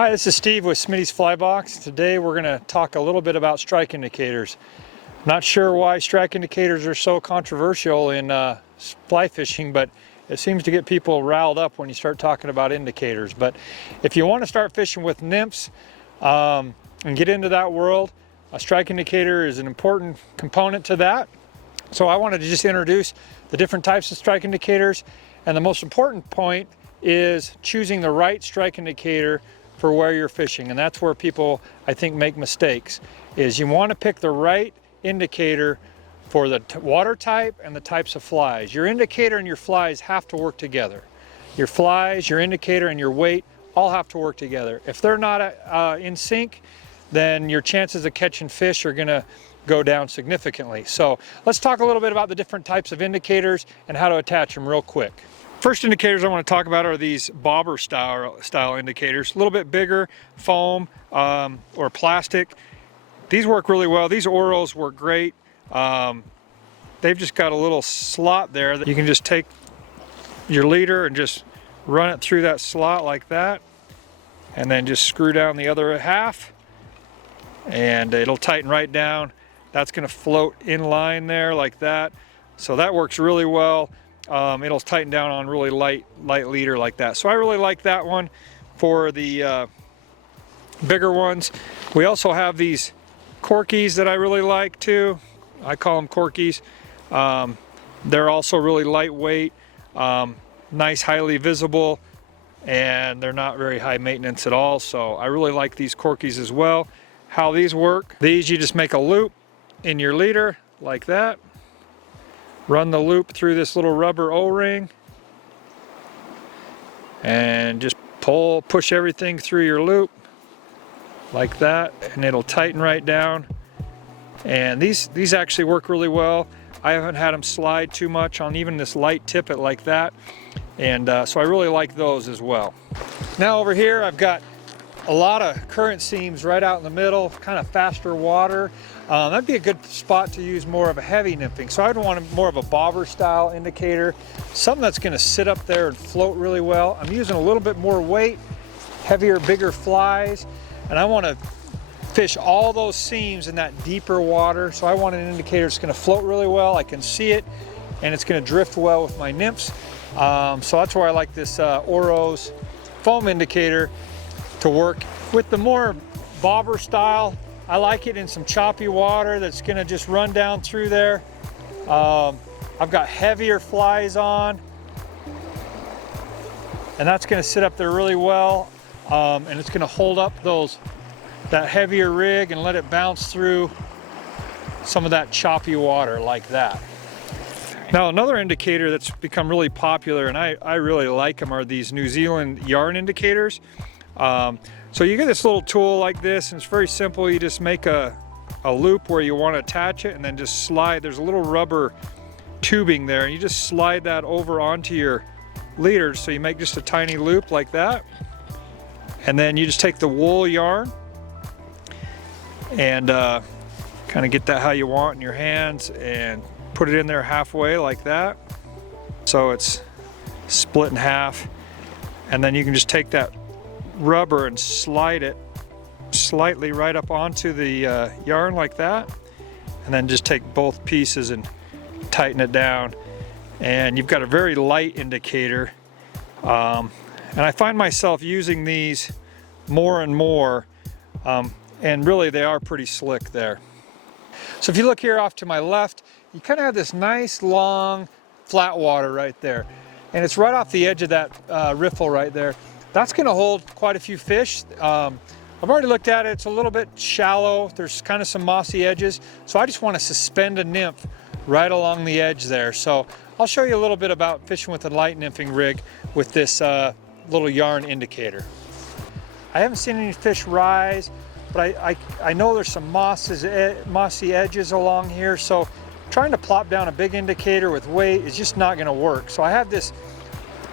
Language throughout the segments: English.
Hi, this is Steve with Smitty's Flybox. Today we're going to talk a little bit about strike indicators. Not sure why strike indicators are so controversial in fly fishing, but it seems to get people riled up when you start talking about indicators. But if you want to start fishing with nymphs and get into that world, a strike indicator is an important component to that. So I wanted to just introduce the different types of strike indicators, and the most important point is choosing the right strike indicator for where you're fishing. And that's where people, I think, make mistakes, is you want to pick the right indicator for the water type and the types of flies. Your indicator and your flies have to work together. Your flies, your indicator, and your weight all have to work together. If they're not in sync, then your chances of catching fish are gonna go down significantly. So let's talk a little bit about the different types of indicators and how to attach them real quick. First indicators I want to talk about are these bobber style indicators. A little bit bigger, foam or plastic. These work really well. These Oros work great. They've just got a little slot there that you can just take your leader and just run it through that slot like that, and then just screw down the other half and it'll tighten right down. That's going to float in line there like that. So that works really well. It'll tighten down on really light leader like that. So I really like that one for the bigger ones. We also have these corkies that I really like too. I call them corkies. They're also really lightweight, nice, highly visible, and they're not very high maintenance at all. So I really like these corkies as well. How these work, these you just make a loop in your leader like that. Run the loop through this little rubber O-ring and just push everything through your loop like that, and it'll tighten right down. And these actually work really well. I haven't had them slide too much on even this light tippet like that, and so I really like those as well. Now over here I've got a lot of current seams right out in the middle, kind of faster water. That'd be a good spot to use more of a heavy nymphing. So I'd want more of a bobber style indicator, something that's going to sit up there and float really well. I'm using a little bit more weight, heavier, bigger flies, and I want to fish all those seams in that deeper water. So I want an indicator that's going to float really well. I can see it, and it's going to drift well with my nymphs. So that's why I like this Oros foam indicator to work. With the more bobber style, I like it in some choppy water that's gonna just run down through there. I've got heavier flies on, and that's gonna sit up there really well, and it's gonna hold up that heavier rig and let it bounce through some of that choppy water like that. Now another indicator that's become really popular, and I really like them, are these New Zealand yarn indicators. So you get this little tool like this, and it's very simple. You just make a loop where you want to attach it, and then just slide. There's a little rubber tubing there, and you just slide that over onto your leader. So you make just a tiny loop like that, and then you just take the wool yarn and kind of get that how you want in your hands and put it in there halfway like that. So it's split in half, and then you can just take that rubber and slide it slightly right up onto the yarn like that, and then just take both pieces and tighten it down, and you've got a very light indicator. And I find myself using these more and more, and really they are pretty slick there. So if you look here off to my left, you kind of have this nice long flat water right there, and it's right off the edge of that riffle right there. That's going to hold quite a few fish. I've already looked at it. It's a little bit shallow. There's kind of some mossy edges. So I just want to suspend a nymph right along the edge there. So I'll show you a little bit about fishing with a light nymphing rig with this little yarn indicator. I haven't seen any fish rise, but I know there's some mossy edges along here. So trying to plop down a big indicator with weight is just not going to work. So I have this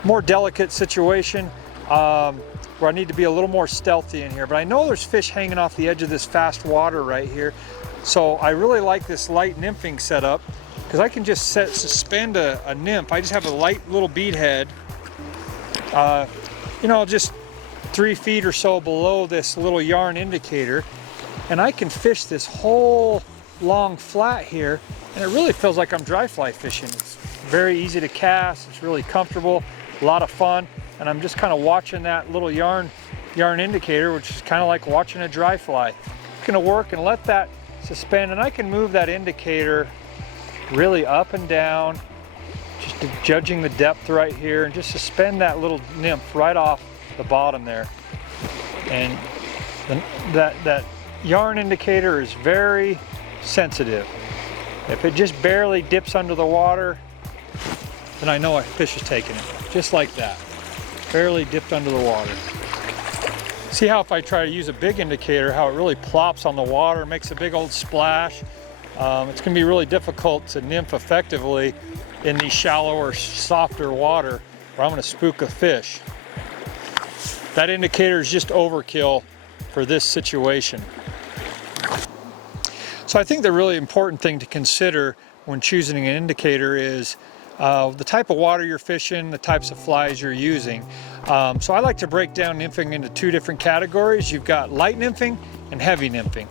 more delicate situation where I need to be a little more stealthy in here, but I know there's fish hanging off the edge of this fast water right here. So I really like this light nymphing setup because I can just suspend a nymph. I just have a light little bead head, you know, just 3 feet or so below this little yarn indicator, and I can fish this whole long flat here, and it really feels like I'm dry fly fishing. It's very easy to cast, it's really comfortable, a lot of fun, and I'm just kind of watching that little yarn indicator, which is kind of like watching a dry fly. It's gonna work and let that suspend, and I can move that indicator really up and down, just judging the depth right here, and just suspend that little nymph right off the bottom there. And that yarn indicator is very sensitive. If it just barely dips under the water, then I know a fish is taking it. Just like that. Barely dipped under the water. See how if I try to use a big indicator, how it really plops on the water, makes a big old splash. It's going to be really difficult to nymph effectively in the shallower, softer water where I'm going to spook a fish. That indicator is just overkill for this situation. So I think the really important thing to consider when choosing an indicator is the type of water you're fishing, the types of flies you're using. So I like to break down nymphing into 2 different categories. You've got light nymphing and heavy nymphing.